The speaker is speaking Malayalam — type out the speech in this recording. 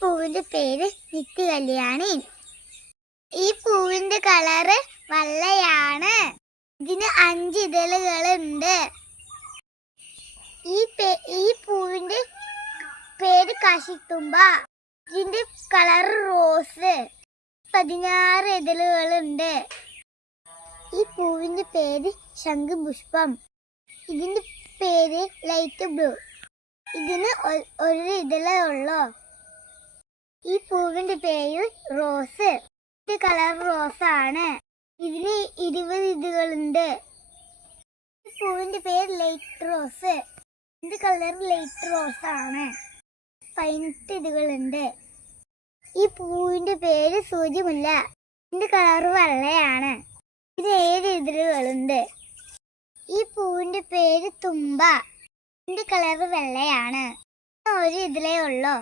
പൂവിന്റെ പേര് നിത്യകല്യാണി. ഈ പൂവിന്റെ കളറ് വെള്ളയാണ്. ഇതിന് 5 ഇതളുകളുണ്ട്. ഈ പൂവിന്റെ പേര് കാശിത്തുമ്പ. ഇതിന്റെ കളർ റോസ്. 16 ഇതളുകളുണ്ട്. ഈ പൂവിന്റെ പേര് ശംഖുപുഷ്പം. ഇതിന്റെ പേര് ലൈറ്റ് ബ്ലൂ. ഇതിന് ഒരു ഇതളേ ഉള്ളൂ. ഈ പൂവിന്റെ പേര് റോസ്. ഇത് കളർ റോസാണ്. ഇതിന് 20 ഇതളുണ്ട്. ഈ പൂവിന്റെ പേര് ലൈറ്റ് റോസ്. ഇത് കളർ ലൈറ്റ് റോസ് ആണ്. 18 ഇതളുണ്ട്. ഈ പൂവിന്റെ പേര് സൂചിമുല്ല. ഇതിന്റെ കളർ വെള്ളയാണ്. ഇതിന് 7 ഇതളുകളുണ്ട്. ഈ പൂവിന്റെ പേര് തുമ്പ. ഇതിന്റെ കളർ വെള്ളയാണ്. ഒരു ഇതളേ ഉള്ളൂ.